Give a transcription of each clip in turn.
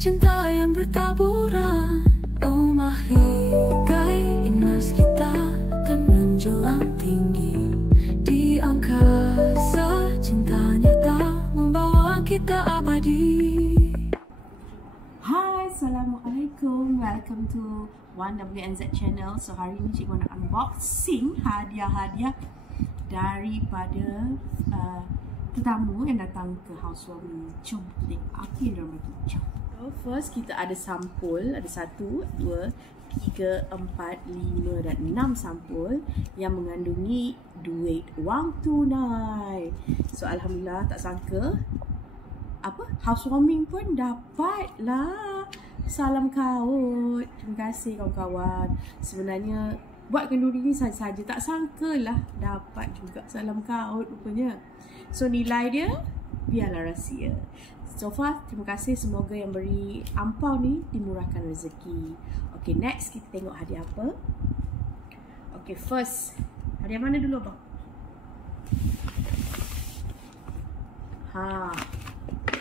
cinta yang bertaburan. Oh mahigai inas kita akan menjulang tinggi di angkasa. Cinta nyata membawa kita abadi. Hai, Assalamualaikum. Welcome to 1WNZ channel. So hari ni cikgu nak unboxing hadiah-hadiah daripada tetamu yang datang ke housewarming. Jom kita tengok apa yang diorang bagi. Jom. So first kita ada sampul. Ada 1, 2, 3, 4, 5 dan 6 sampul yang mengandungi duit wang tunai. So Alhamdulillah, tak sangka housewarming pun dapat lah salam kaut. Terima kasih kawan-kawan. Sebenarnya buat kenduri ni saja, tak sangka lah dapat juga salam kaut rupanya. So nilai dia biarlah rahsia. So far terima kasih, semoga yang beri ampau ni dimurahkan rezeki. Okay, next kita tengok hadiah apa. Okay, first hadiah mana dulu abang?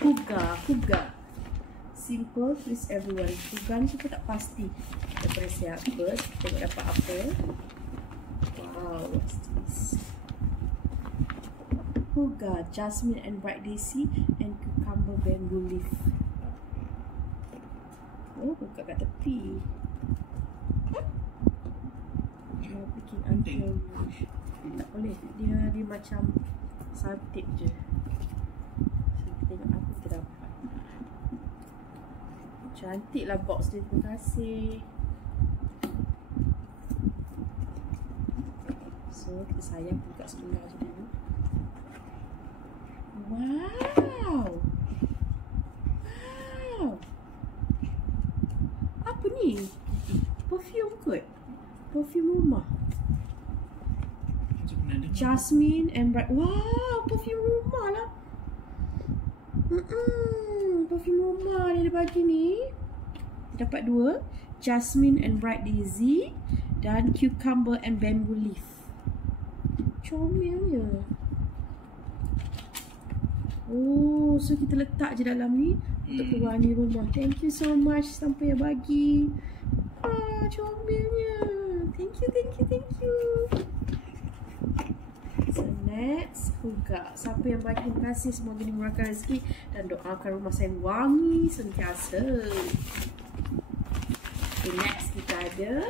Huga. Simple, please everyone. Huga ni kita tak pasti. Daripada siapa, kita tengok dapat apa. Wow, what's this? Huga, jasmine and bright daisy and cucumber bamboo leaf. Oh, buka kat tepi. Mau bikin until tak boleh. Dia macam saltip je. So, kita tengok apa kita dapat. Cantik lah box dia, terima kasih. So kita sayang buka sebelah je dulu. Wow. Apa ni? Perfume kot. Perfume rumah. Jasmine and bright. Wow, perfume rumah lah. Perfume rumah dia bagi ni. Dapat 2, jasmine and bright daisy dan cucumber and bamboo leaf. Comelnya. Oh, so kita letak je dalam ni untuk pewangi rumah. Thank you so much sampai yang bagi. Comelnya. Thank you. So next, Huga. Siapa yang bagi, terima kasih. Semoga dimurahkan rezeki dan doakan rumah saya wangi sentiasa. Okay, next kita ada.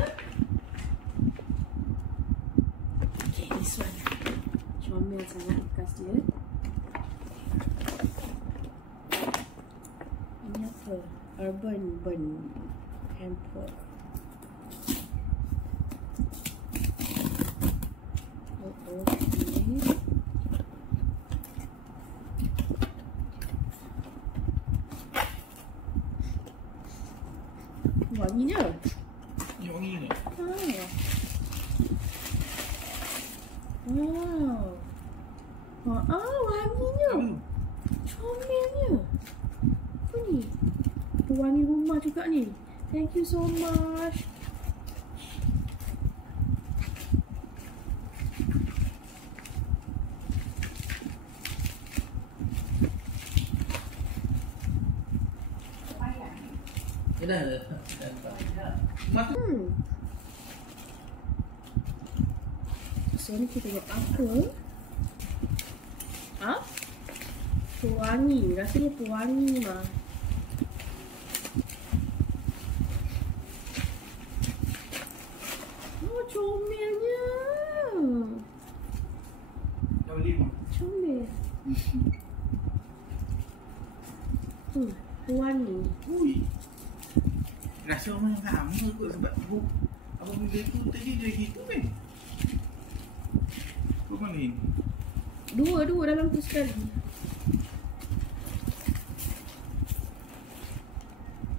Okay, this one. Comel sangat bekas dia. Ini apa? Urban Burn Hamper. Wanginya. Ni wangi ni. Wow. Wanginya. Comelnya. Apa ni? Pewangi rumah juga ni. Thank you so much. So ni kita tengok apa? Pewangi. Rasanya pewangi mah. Oh, comelnya. Comel. Pewangi. Ui. Rasa orang yang sama kot sebab abang benda tu tadi dia gitu kan. Kau mana ni? Dua dalam tu sekali.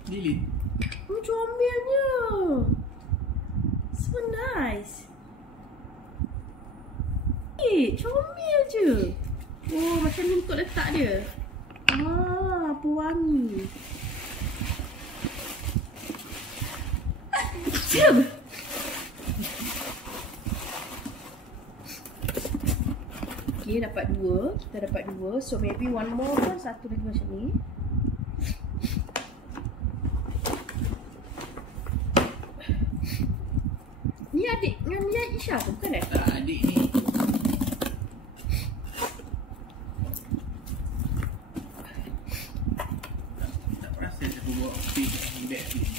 Lilin. Comelnya. So nice. Comel je. Oh, macam ni untuk letak dia. Pewangi. Jom. Okay, dapat 2. Kita dapat 2. So maybe one more kan. Satu lagi macam ni. Aisyah tu bukan Tak, adik ni. Tak perasan aku bawa big bag ni.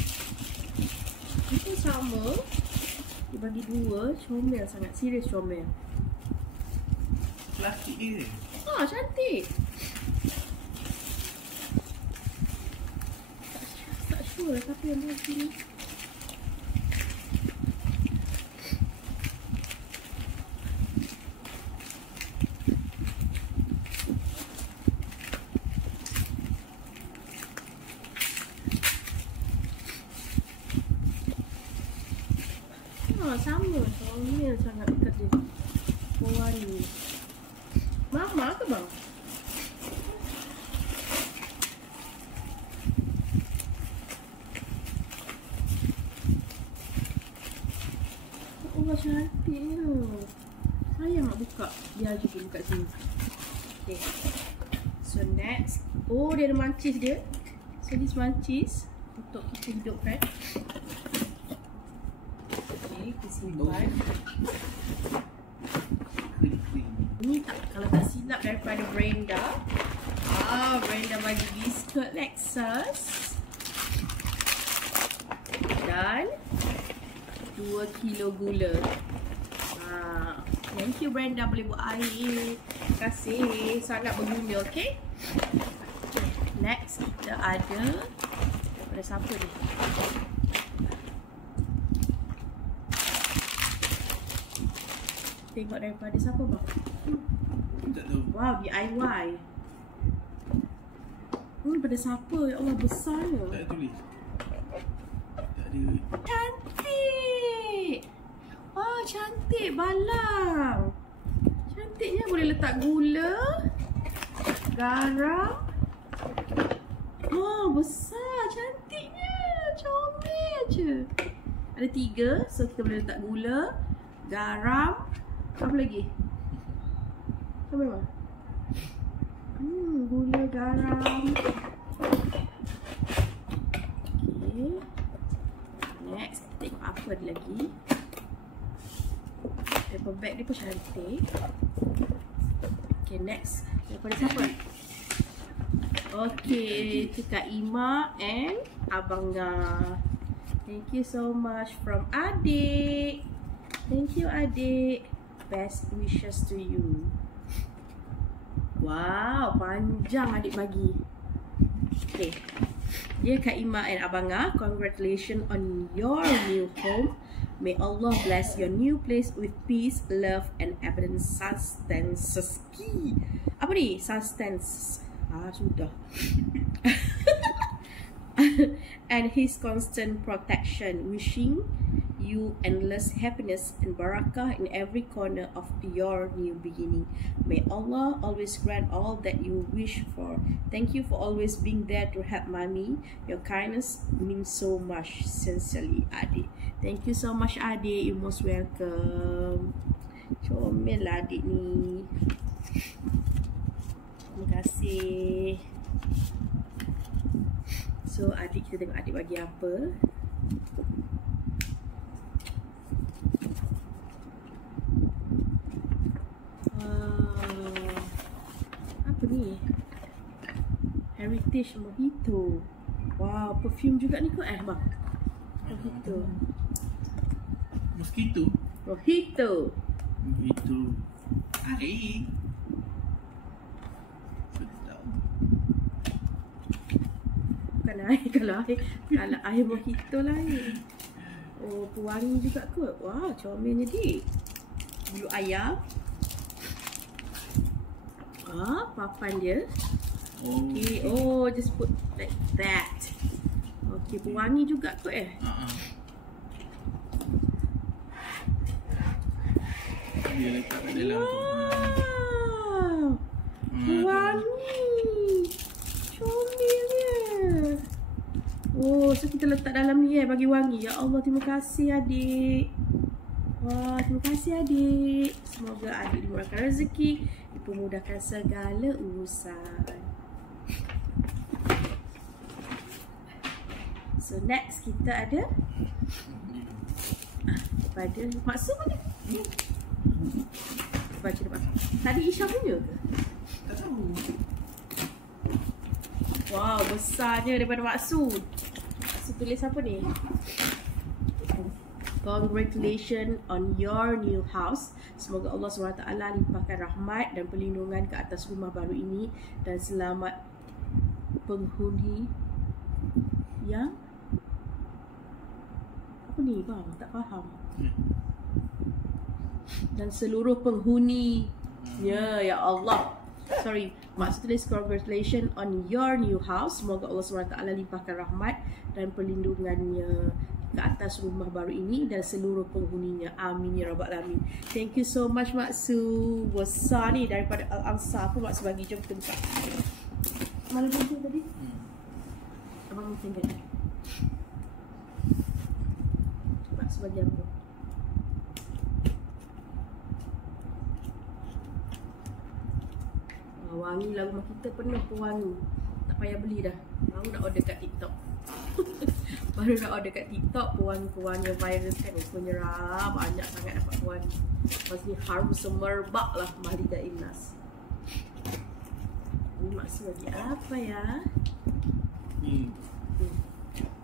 Itu sama. Dia bagi dua, comel sangat. Serius comel. Plastik dia. Cantik. Tak sure lah siapa yang bagi ni. Sama, comel sangat dekat dia. Warna. Mama ke bang? Oh, cantiknya. Sayang nak buka. Dia je buka kat sini. Okay. So next. Oh, dia ada mancis dia. So this mancis untuk kita hidupkan. Okay, kita simpan. Ini tak, kalau tak silap daripada Brenda. Brenda bagi biskut Lexus. Dan 2 kilo gula. Thank you Brenda, boleh buat air. Terima kasih, sangat berguna. Okay. Next kita ada daripada siapa ni? Tengok daripada siapa bang? Tak tahu. Wow, DIY. Daripada siapa? Ya Allah, besarnya. Tak tulis. Tak ada. Cantik. Wah, cantik balang. Cantiknya, boleh letak gula, garam. Oh, besar. Cantiknya. Comel je. Ada 3. So, kita boleh letak gula, garam. Apa lagi? Apa memang? Gula, garam. Okay. Next, kita tengok apa ada lagi. Paper bag dia pun cantik. Okay, next. Daripada siapa? Okay, itu Kak Ima and Abang Nga. Thank you so much from adik. Thank you adik. Best wishes to you. Wow, panjang adik bagi. Okay. Dear Kak Ima and Abang Nga, congratulations on your new home. May Allah bless your new place with peace, love and abundant sustenance. Apa ni? Sustenance. Sudah. And his constant protection. Wishing you endless happiness and barakah in every corner of your new beginning. May Allah always grant all that you wish for. Thank you for always being there to help mommy. Your kindness means so much. Sincerely, adik. Thank you so much adik. You most welcome. Comel lah adik ni. Terima kasih. So adik, kita tengok adik bagi apa. Apa ni? Heritage Mojito. Wow, perfume juga ni kot bang? Mojito. Mosquito. Mojito. Mojito. Air. Sedap. Bukan air. Kalau air mojito lain. Oh, pewangi juga kot. Wah, comelnya dik. Bulu ayam. Papan dia. Okay. Oh, just put like that. Okay, pewangi juga kot Dia letak kat dalam tu. Wow. Pewangi. Comelnya. Oh, so kita letak dalam ni bagi wangi. Ya Allah, terima kasih adik. Wah, terima kasih adik. Semoga adik dimurahkan rezeki, dipermudahkan segala urusan. So next kita ada pada maksud mana? Baca depan. Tadi Isha punya ke? Tak tahu. Wow, besarnya daripada Maksud. Maksud tulis apa ni? Congratulations on your new house. Semoga Allah SWT limpahkan rahmat dan perlindungan ke atas rumah baru ini, dan selamat penghuni yang apa ni bang? Tak faham. Dan seluruh penghuninya, ya Allah. Sorry, maksud tulis congratulations on your new house. Semoga Allah SWT limpahkan rahmat dan perlindungannya ke atas rumah baru ini dan seluruh penghuninya. Amin ya rabbal alamin. Thank you so much Maksud. Besar ni daripada Al-Ansar. Apa Maksud bagi? Jom kita buka. Mana bunyi tadi? Abang mesti ingat. Maksud bagi apa? Wangi lah rumah kita, penuh pewangi. Tak payah beli dah. Baru nak order kat TikTok. Baru nak order kat TikTok, pewangi-pewangi viral kan. Rupanya banyak sangat dapat pewangi. Lepas ni harum semerbak lah Mahlida Imnas. Ini Maksud bagi apa ya?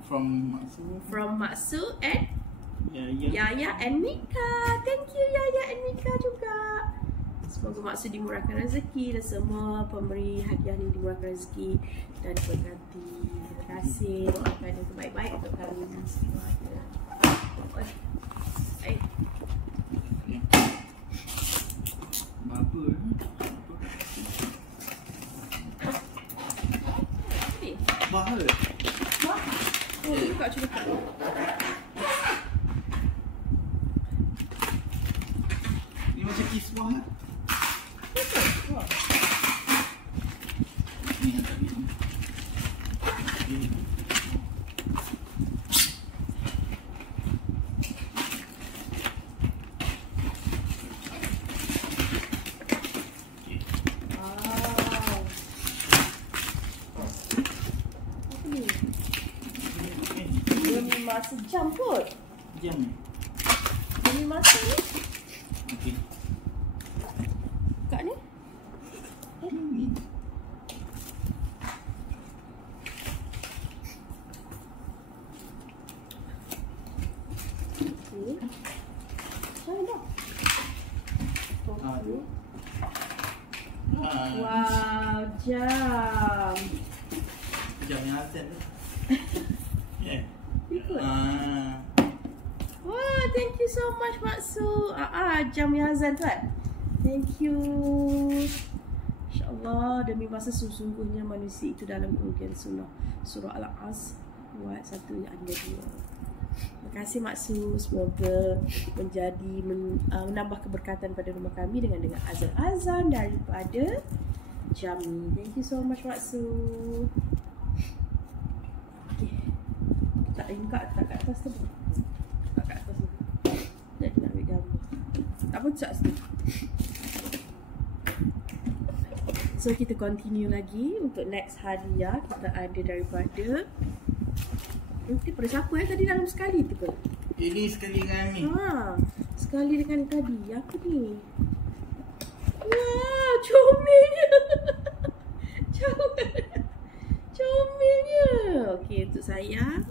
From Maksud. From Maksud and Ya. Yaya and Mika. Thank you Yaya and Mika juga. Semoga Maksud dimurahkan rezeki dan semua pemberi hadiah ni dimurahkan rezeki dan diberkati. Terima kasih. Doakan yang terbaik-baik untuk kami semua. Apa? Bahal. Oh, buka cuba. Ni macam kiswah lah. Ni yang tadi ni. Sejam kot. Jam ni. Demi masa ni. Okey. Buka ni. Ni. Okey. Jangan dah. Aduh. Wow, jam. Jam yang azan tu. Yeah. Ikut. Wah, thank you so much Maksud. Jam yang azan tu kan. Thank you. InsyaAllah demi masa sesungguhnya manusia itu dalam kerugian sunnah. Surah Al-As ayat 1 ayat 2. Terima kasih Maksud. Semoga menambah keberkatan pada rumah kami dengan azan-azan daripada jam ni. Thank you so much Maksud. Okay. Tak ringkat tak kat atas tu. Tak kat atas tu. Jadi nak ambil gambar. Tak pun tak situ. So kita continue lagi untuk next hadiah. Kita ada daripada pada siapa tadi dalam sekali tu ke? Ini sekali dengan ni. Sekali dengan tadi. Apa ni? Wow, comelnya. Comelnya. Okey, untuk saya.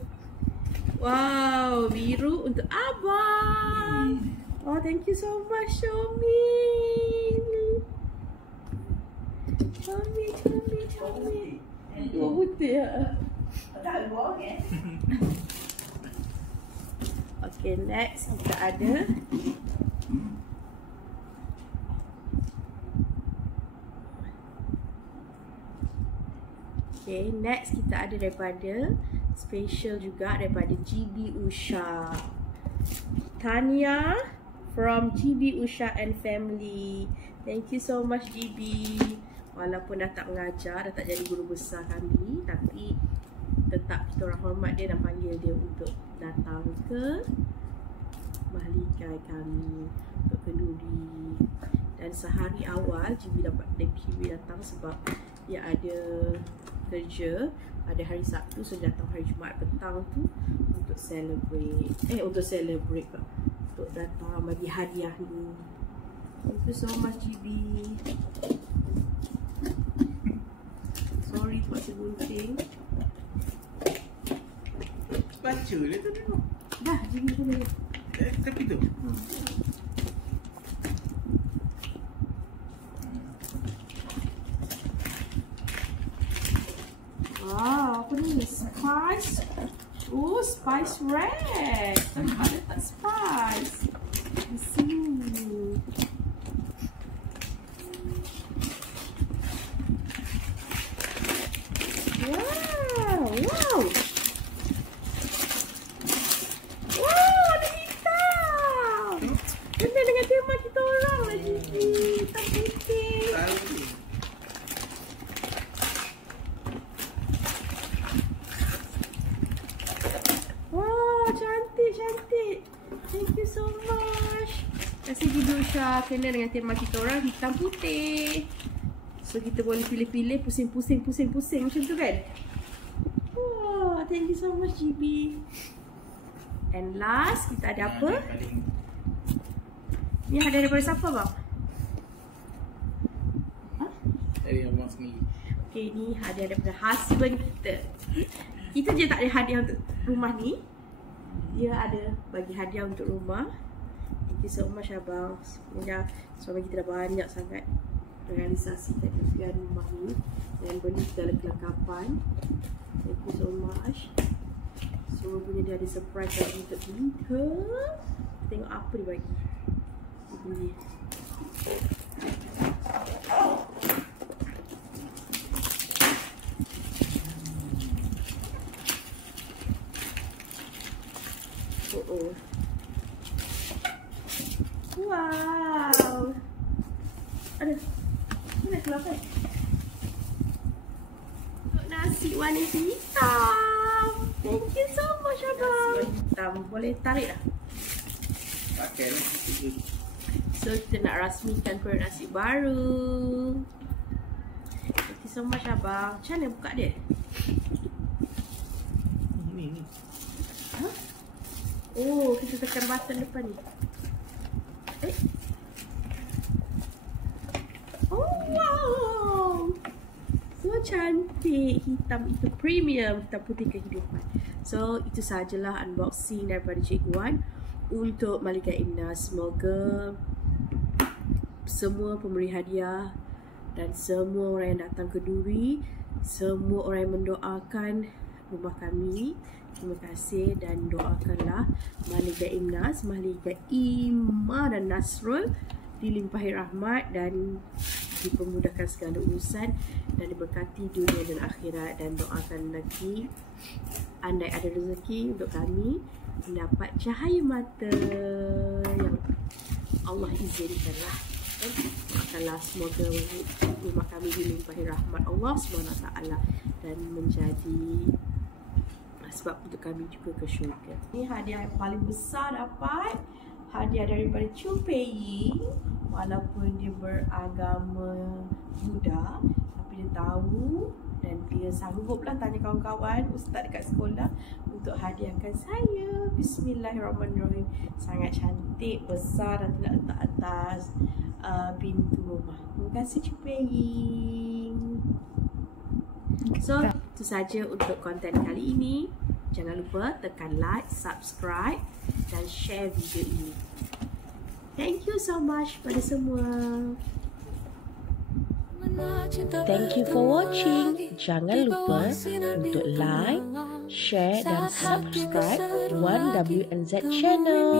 Wow, biru untuk abang. Oh, thank you so much, Comel. Comel. Oh, putih ya. Tak buang kan? Okay, next kita ada Okay, next kita ada daripada special juga daripada GB Usha. Tanya from GB Usha and family. Thank you so much GB. Walaupun dah tak mengajar, dah tak jadi guru besar kami, tapi tetap kita orang hormat dia dan panggil dia untuk datang ke mahligai kami untuk kenduri. Dan sehari awal GB datang sebab dia ada kerja pada hari Sabtu, so datang hari Jumaat petang tu untuk celebrate untuk datang bagi hadiah ni. Thank you so much GB. Sorry terpaksa gunting. Baca lah tu tengok. Dah GB boleh. Tapi tu. Wow, apa ni? Spice. Oh, spice red. Tempat letak spice. Di sini. Wow, wow. Wow, ada hitam. Kena dengan tema kita orang lah, Gigi. Hitam putih. Tahu. Wow, cantik, cantik. Thank you so much. Terima kasih Gigi Usha. Kena dengan tema kita orang hitam putih. So kita boleh pilih-pilih, pusing-pusing macam tu kan. Wow, thank you so much GB. And last kita ada apa? Ni hadiah daripada siapa bang? Dari abang sendiri. Okay, ni hadiah daripada husband kita. Kita je tak ada hadiah untuk rumah ni. Dia ada bagi hadiah untuk rumah. Thank you so much abang. Sebenarnya suami kita dah banyak sangat realisasikan impian rumah ni dan beli segala kelengkapan. Thank you so much. So punya dia ada surprise lagi untuk kita. Tengok apa dia bagi. Dia beli. Oh. Wow. Aduh. Mana keluar kan? Nasi warna hitam. Thank you so much abang. Nasi hitam. Boleh tarik tak? Pakai lah. So kita nak rasmikan produk nasi baru. Thank you so much abang. Macam mana buka dia? Ni. Huh? Oh, kita tekan button depan ni. Oh wow. So cantik. Hitam itu premium. Hitam putih kehidupan. So itu sajalah unboxing daripada Cikgu Wan untuk Malika Imna. Semoga semua pemberi hadiah dan semua orang yang datang ke Duri, semua orang yang mendoakan rumah kami, terima kasih dan doakanlah Malika Imnas, Malika Ima dan Nasrul dilimpahi rahmat dan dipermudahkan segala urusan dan diberkati dunia dan akhirat, dan doakan lagi andai ada rezeki untuk kami mendapat cahaya mata yang Allah izinkanlah. Doakanlah semoga rumah kami dilimpahi rahmat Allah SWT dan menjadi sebab untuk kami juga ke syurga. Ini hadiah yang paling besar dapat. Hadiah daripada Chu Pei Ying. Walaupun dia beragama Buddha, tapi dia tahu dan dia sangguplah tanya kawan-kawan ustaz dekat sekolah untuk hadiahkan saya. Bismillahirrahmanirrahim. Sangat cantik, besar dan tidak letak atas pintu rumah. Terima kasih Chu Pei Ying. So, itu saja untuk konten kali ini. Jangan lupa tekan like, subscribe dan share video ini. Thank you so much pada semua. Thank you for watching. Jangan lupa untuk like, share dan subscribe 1WNZ channel.